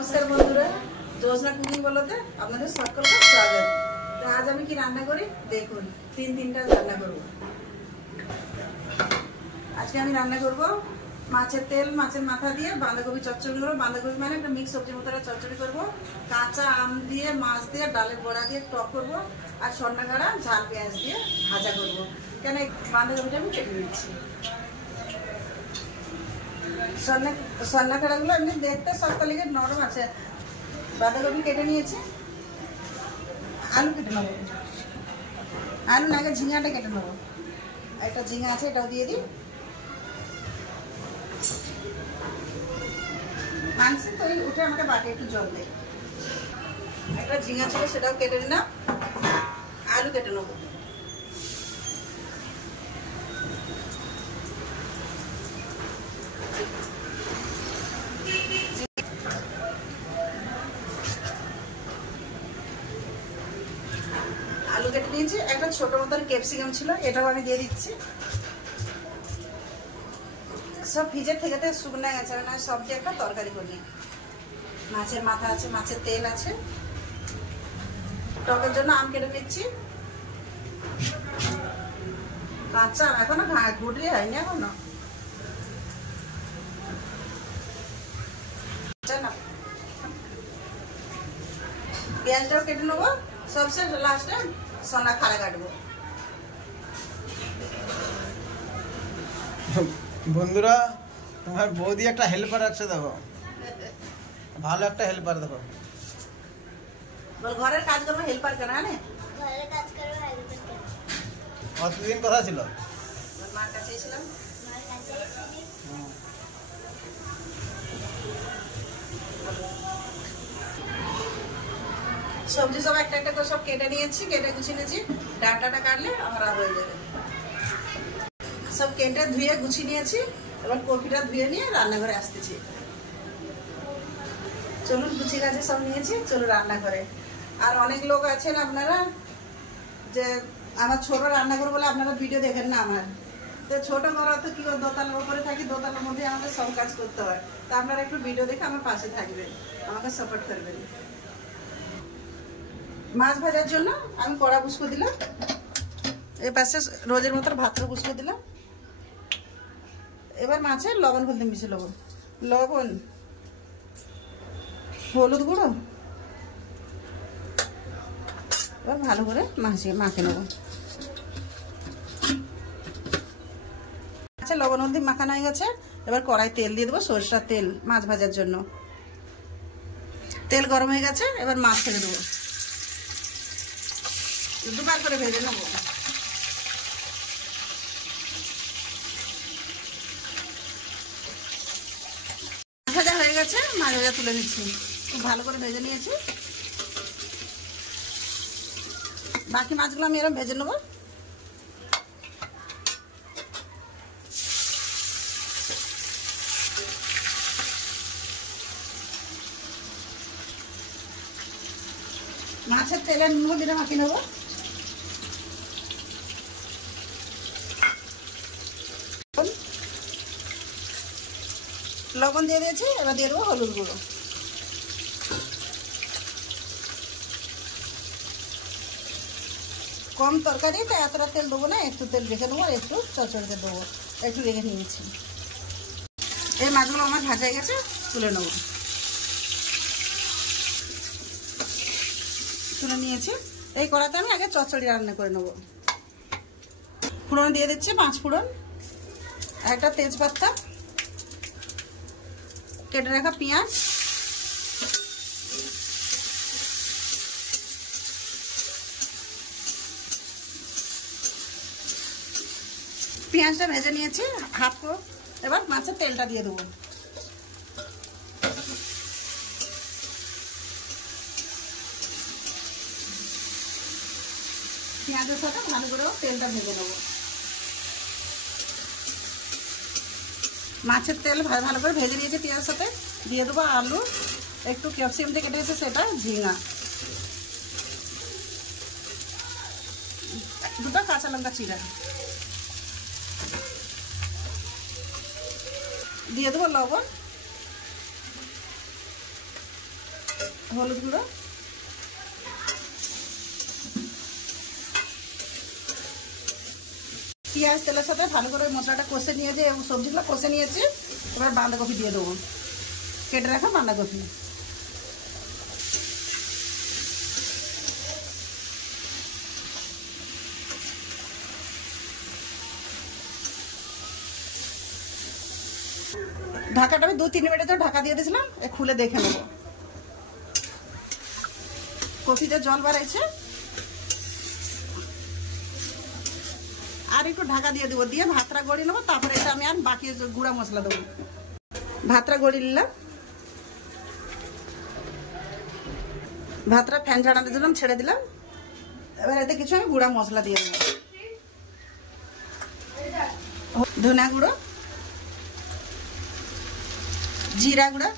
नमस्कार बंधुरा जोजना कुकिंग बोलोते आपनादेर सकलके स्वागत। तो आज आमी कि रान्ना करी देखुन तीनटा रान्ना करब। आज के आमी रान्ना करब माछेर तेल माछेर माथा दिए बाँधाकपि चच्चड़ी करब। बाँधाकपि माने एकटा मिक्स सब्जी मतो चच्चड़ी करब। काँचा आम दिए माछ दिए डालेर बड़ा दिए टक करब और सन्ना गाड़ा झाल पेঁয়াজ दिए भाजा करब। केन बाँधाकपिटा आमी केटे निচ্ছি। सन्ना खाड़ागुलो एमনি देखते शक्त लेगे नरम आछे। बाँधाकपि केटे निয়েছি। आलू केटे नेব। आलू ना आगे झिंगाटा केटे नेব। একটা ঝিঙা আছে এটাও দিয়ে দিই। মাংস তো উঠে আমাকে বাটি একটু জল দে। একটা ঝিঙা ছিল সেটাও কেটে নিলাম। আলু কেটে নেব। आलू केटे निয়েছি। একটা ছোট মতন ক্যাপসিকাম ছিল এটাও আমি দিয়ে দিচ্ছি। सब ভিজে থেকে শুকনো গেছে না সব দিয়ে একটা তরকারি করি। মাছের মাথা আছে মাছের তেল আছে। টকের জন্য আম কেটে নিচ্ছি। কাঁচা এখনো গুড়ি হয়নি এখনো। না পেঁয়াজটাও কেটে নেবো। सबसे लास्टे सोना खाड़ा काटबो। বন্ধুরা তোমার বৌদি একটা হেল্পার আছে দেখো, ভালো একটা হেল্পার দেখো। বল ঘরের কাজ করবে হেল্পার কেন আনে? ঘরের কাজ করবে হেল্পার কেন? কতদিন কথা ছিল? মার কাছে ছিলাম। মার কাছে ছিলি? সবজি সব একটা একটা করে সব কেটে নিয়েছি, কেটে গুছিয়ে নিয়েছি। ডাঁটাটা কাটলে আমার আর হয়ে যাবে। সব কেটে ধুয়ে গুছিয়ে নিয়েছি। এবার কপিটা ধুয়ে নিয়ে রান্নাঘরে আসতেছি। চলুন গুছিয়ে গাছে সব নিয়েছি, চলো রান্না করে। আর অনেক লোক আছেন আপনারা যে আমার ছোট রান্না করে বলে আপনারা ভিডিও দেখেন না আমার। তো ছোট ঘর তো কি দোতলার উপরে থাকি, দোতলার মধ্যে আমাদের সব কাজ করতে হয়। তো আপনারা একটু ভিডিও দেখে আমার পাশে থাকবেন, আমাকে সাপোর্ট করবেন। মাছ ভাজার জন্য আমি কড়া বুসকো দিলাম। এই পাশে রোজের মতো ভাতটা বুসকো দিলাম। এবার মাছে লবণ হলদি মিশিয়ে নেব। লবণ হলুদ গুঁড়ো এবার ভালো করে মাখে নেব। আচ্ছা লবণ হলদি মাখানো হয়ে গেছে। এবার কড়াই তেল দিয়ে দেবো, সরষের তেল মাছ ভাজার জন্য। তেল গরম হয়ে গেছে, এবার মাছ ছেড়ে দেবো। দুবার করে ভেজে নেব। ভাজা হয়ে গেছে, মাছ ভাজা তুলে নিচ্ছি। খুব ভালো করে ভেজে নিয়েছি। বাকি মাছগুলো আমি এরকম ভেজে নেব। মাছের তেলে নুন দিয়ে মাখিয়ে নেব। লবণ দিয়ে দিয়েছি, এবার দিয়ে দেবো হলুদ গুঁড়ো। কম তরকারি তো এতটা তেল দেবো না, একটু তেল রেখে দেবো আর একটু চচ্চড়িতে দেবো। একটু রেখে নিয়েছি। এই মাছগুলো আমার ভাজা হয়ে গেছে, তুলে নেব। তুলে নিয়েছি। এই কড়াতে আমি আগে চচ্চড়ি রান্না করে নেব। ফোড়ন দিয়ে দিচ্ছি, 5 ফোড়ন, একটা তেজপাতা, কেটে রাখা পেঁয়াজ, পেঁয়াজটা ভেজে নিয়েছি হাফ করে। এবার মাছের তেলটা দিয়ে দেবো। পেঁয়াজের সাথে ভালো করে তেলটা ভেজে নেবো। মাছের তেল ভালো করে ভেজে নিয়েছি পেঁয়াজের সাথে। দিয়ে দেবো আলু, একটু ক্যাপসিকাম দিয়ে কেটেছে সেটা, ঝিঙা, দুটো কাঁচা লঙ্কা চিরা দিয়ে দেবো। লবণ হলুদ গুঁড়ো, পেঁয়াজ তেলের সাথে ভালো করে মশলাটা কষে নিয়েছে, সবজিগুলো কষে নিয়েছি। এবার বাঁধাকপি দিয়ে দেবো, কেটে রাখা বাঁধাকপি। ঢাকাটা আমি 2-3 মিনিটের জন্য ঢাকা দিয়ে দিয়েছিলাম, খুলে দেখে নেব। কপিতে জল বাড়াইছে, আর একটু ঢাকা দিয়ে দেবো, দিয়ে ভাতটা গড়িয়ে নেবো। তারপরে এটা আমি আর বাকি গুঁড়া মশলা দেবো। ভাতটা গড়িয়ে নিলাম, ভাতটা ফ্যান ঝাড়ানোর জন্য ছেড়ে দিলাম। এবার এতে কিছু আমি গুঁড়া মশলা দিয়ে দেবো। ধনিয়া গুঁড়ো, জিরা গুঁড়া,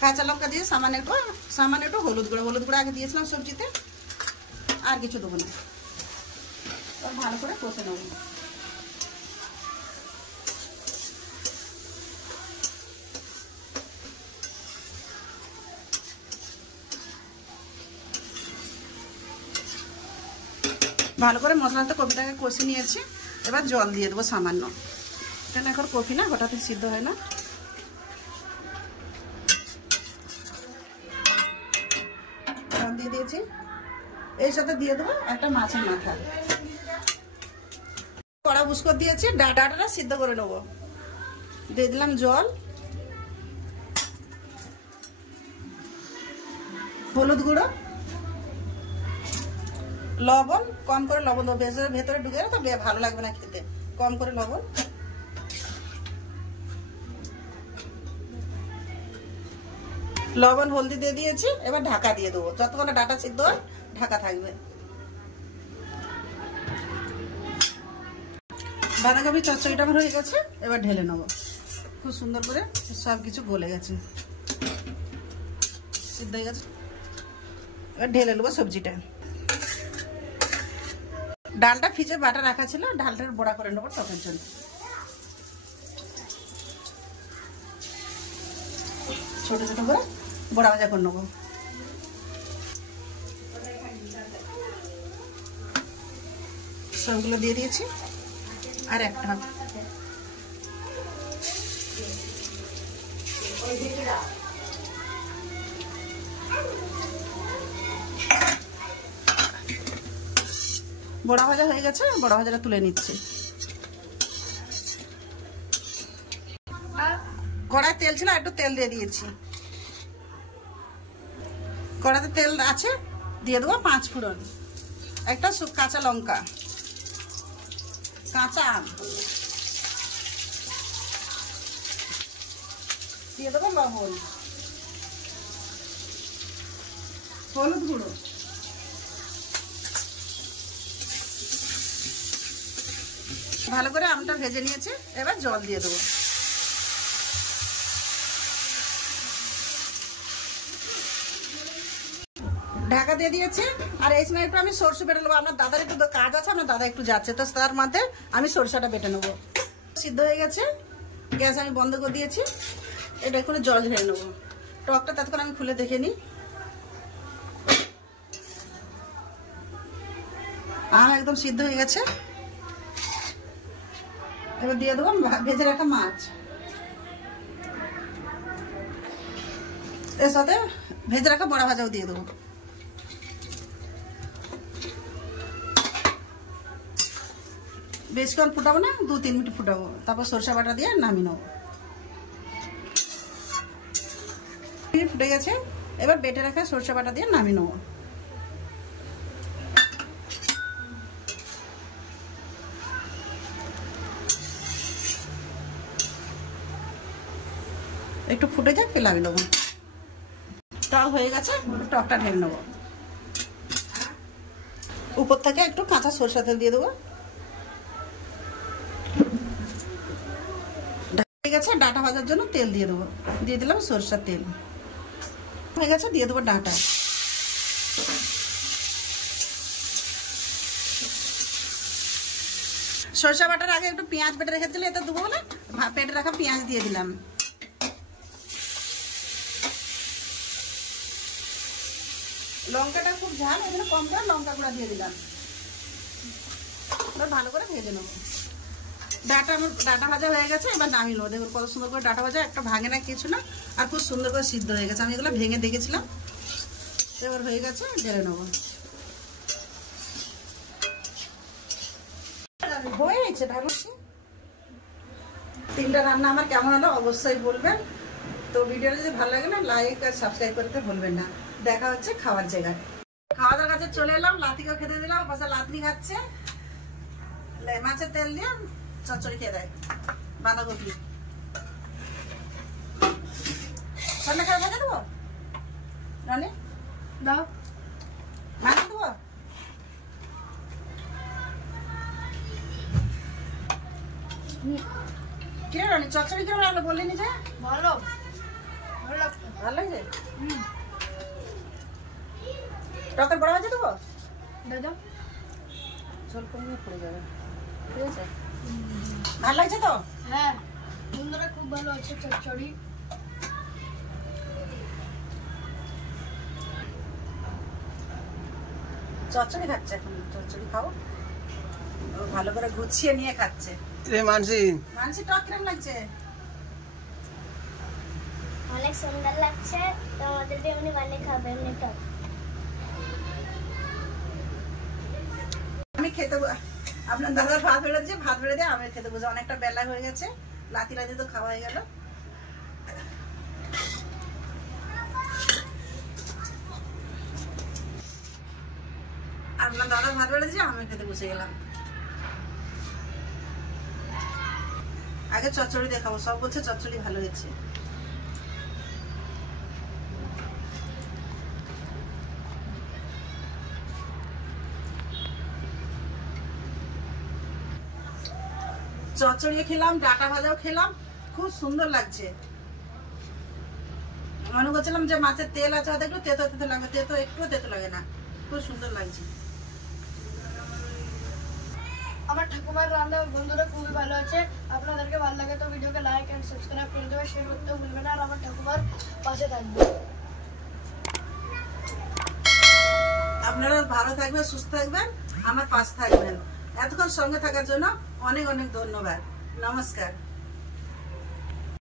কাঁচা লঙ্কা দিয়ে সামান্য একটু হলুদ গুঁড়ো আগে দিয়েছিলাম সবজিতে, আর কিছু দেবো না। ভালো করে কষে নেব। ভালো করে মশলাতে কপিটাকে কষে নিয়েছি। এবার জল দিয়ে দেবো সামান্য, কেন এখন কপি না হঠাৎ সিদ্ধ হয় না। জল দিয়ে দিয়েছি, এর সাথে দিয়ে দেবো একটা মাছের মাথা। কড়া বুস্কর দিয়েছি, ডাটাটা সিদ্ধ করে নেবো। দিয়ে দিলাম জল, হলুদ গুঁড়ো, লবণ, কম করে লবণ দেবো, ভেতরে ঢুকে গেলে তো ভালো লাগবে না খেতে, কম করে লবণ। লবণ হলদি দিয়ে দিয়েছি। এবার ঢাকা দিয়ে দেবো, যতক্ষণ ডাটা সিদ্ধ হয় ঢাকা থাকবে। বাঁধাকপি চচ্চড়িটা আমার হয়ে গেছে, এবার ঢেলে নেবো। খুব সুন্দর করে সব কিছু গলে গেছে, সিদ্ধ হয়ে গেছে। এবার ঢেলে নেবো সবজিটা। ডালটা ফ্রিজে বাটা রাখা ছিল, ডালটার বড়া করে নেবো টকের জন্য। ছোট ছোট করে বড়া ভাজা করে নেবো। সবগুলো দিয়ে দিয়েছি, আর একটা বড়া ভাজা হয়ে গেছে, বড়া ভাজাটা তুলে নিচ্ছি। কড়াই তেল ছিল, একটু তেল দিয়ে দিয়েছি। কড়াইতে তেল আছে, দিয়ে দেবো 5 ফোড়ন, একটা কাঁচা লঙ্কা, কাঁচা আম, দিয়ে দেবো লবণ, হলুদ গুঁড়ো, ভালো করে আমটা ভেজে নিয়েছি। এবার জল দিয়ে দেবো। ঢাকা দিয়ে দিয়েছি। আর এই সময় একটু আমি সরষে বেটে নেবো। আমার দাদার একটু কাজ আছে, আমার দাদা একটু যাচ্ছে, তো তার মধ্যে আমি সরষেটা বেটে নেবো। সিদ্ধ হয়ে গেছে, গ্যাস আমি বন্ধ করে দিয়েছি। এটা করে জল ঢেলে নেবো। টকটা ততক্ষণ আমি খুলে দেখে নিই। একদম সিদ্ধ হয়ে গেছে। এবার দিয়ে দেবো ভেজে রাখা মাছ, এর সাথে ভেজে রাখা বড়া ভাজাও দিয়ে দেবো। বেশিক্ষণ ফুটাবো না, 2-3 মিনিট ফুটাবো, তারপর সরষে বাটা দিয়ে নামিয়ে নেবো। ফুটে গেছে, এবার বেটে রাখা সরষে বাটা দিয়ে নামিয়ে নেবো। একটু ফুটে যাক, ফেলে আমি নেবো। টক হয়ে গেছে, টকটা ঢেলে নেবো। উপর থেকে একটু কাঁচা সরষে তেল দিয়ে দেবো। হয়ে গেছে, ডাঁটা ভাজার জন্য তেল দিয়ে দেবো। দিয়ে দিলাম সরষের তেল। হয়ে গেছে, দিয়ে দেবো ডাঁটা। সরষে বাটার আগে একটু পেঁয়াজ বেটে রেখেছিল, এতে দেবো বলে পেটে রাখা পেঁয়াজ দিয়ে দিলাম। লঙ্কাটা খুব ঝাল, এই জন্য কম করে লঙ্কা গুঁড়া দিয়ে দিলাম। এবার ভালো করে ভেজে নেবো। আমার ডাটা ভাজা হয়ে গেছে, এবার নামিয়ে নেবো। দেখুন কত সুন্দর করে ডাটা ভাজা, একটা ভাঙে না কিছু না, আর খুব সুন্দর করে সিদ্ধ হয়ে গেছে। আমি এগুলো ভেঙে দেখেছিলাম, এবার হয়ে গেছে, ঢেলে নেবো। হয়ে গেছে ঢালছি। 3টা রান্না আমার কেমন হলো অবশ্যই বলবেন। তো ভিডিওটা যদি ভালো লাগে না, লাইক আর সাবস্ক্রাইব করতে ভুলবেন না। দেখা হচ্ছে খাওয়ার জায়গায়। খাওয়া দাওয়ার কাছে চলে এলাম, লাতিকেও খেতে দিলাম। পাশে লাতনি খাচ্ছে মাছের তেল দিয়ে চচ্চড়ি খেয়ে দেয়, বাঁধাকপি। সামনে খাওয়া ভেজে দেবো, রানি দাও, মাছ দেবো। কিরে রানি, চচ্চড়ি কিরকম লাগলো বললি নি যে? ভালো লাগছে। ভালো লাগছে। টকের বড়া ভাজা দেবো, দাদা ঝোল কমিয়ে পড়ে যাবে। ঠিক আছে, ভালো লাগছে তো? হ্যাঁ বন্ধুরা খুব ভালো আছে চচ্চড়ি। চচ্চড়ি খাচ্ছে এখন, চচ্চড়ি খাও। ও ভালো করে গুছিয়ে নিয়ে খাচ্ছে। মানসি টক কিরম লাগছে? অনেক সুন্দর লাগছে, তো আমাদেরকে এমনি বানিয়ে খাবেন এটা। আমি খেতে আপনার দাদার ভাত বেড়ে দিয়ে আমি খেতে বসে। অনেকটা বেলা হয়ে গেছে, লাতি তো খাওয়া হয়ে গেল। আপনার দাদার ভাত বেড়ে দিয়ে আমি খেতে বসে গেলাম। আগে চচ্চড়ি দেখাবো, সব বলছে চচ্চড়ি ভালো হয়েছে। চচ্চড়ি খেলাম, ডাটা ভাজাও খেলাম, খুব সুন্দর লাগছে। মনে করছিলাম যে মাছের তেল আছে হয়তো একটু তেতো তেতো লাগে, একটু তেতো লাগে না, খুব সুন্দর লাগছে। আমার ঠাকুমার রান্না বন্ধুরা খুবই ভালো আছে। আপনাদেরকে ভালো লাগে তো ভিডিওকে লাইক এন্ড সাবস্ক্রাইব করে দেবে, শেয়ার করতে ভুলবেন না, আর আমার ঠাকুমার পাশে থাকবে। আপনারা ভালো থাকবেন, সুস্থ থাকবেন, আমার পাশে থাকবেন। এতক্ষণ সঙ্গে থাকার জন্য অনেক অনেক ধন্যবাদ। নমস্কার।